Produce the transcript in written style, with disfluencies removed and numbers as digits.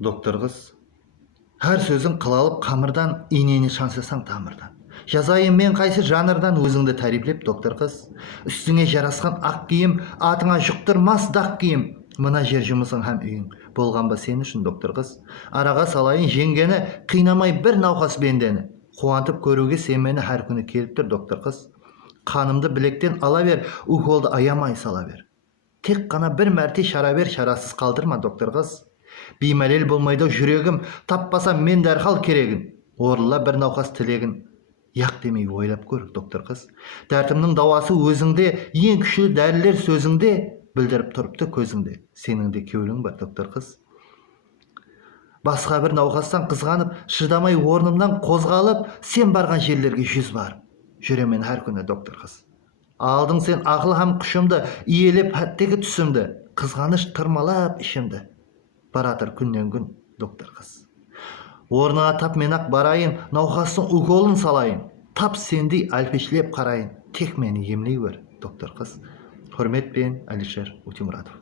Доктор қыз, әр сөзің қылалып қамырдан, инені шансасаң тамырдан. Жазайын мен қайсы жанырдан өзіңді тәріплеп, доктор қыз. Үстіңе жарасқан ақ киім, атыңа жұқтырмас дақ киім. Мына жер жұмысың һәм үйің болған ба сен үшін, доктор қыз. Араға салайын жеңгені, қинамай бір науқас бендені. Қуантып көруге сен мені әр күні келіп тұр, доктор қыз. Қанымды білектен ала бер, уколды аямай сала бер. Тек қана бір мәрте шара бер, шарасыз қалдырма, доктор қыз. Беймәлел болмайды жүрегім, таппасам мен дәрхал керегін. Орылла бір науқас тілегін. Яқ демей ойлап көр, доктор қыз. Дәртімнің дауасы өзіңде, ең күшті дәрілер сөзіңде, білдіріп тұрыпты көзіңде. Сенің де кеуілің бар, доктор қыз. Басқа бір науқастан қызғанып, шыдамай орнымнан қозғалып, сен барған жерлерге жүз барып жүремен әр күні, доктор қыз. Алдың сен ақыл һәм күшімді, иелеп әттегі түсімді, қызғаныш тырмалап ішімді. Баратыр күннен күн, доктор қыз. Орныңа тап мен ақ барайын, науқастың уколын салайын. Тап сендей әлпешлеп қарайын, тек мені емлей көр, доктор қыз. Құрметпен, Алишер Утемуратов.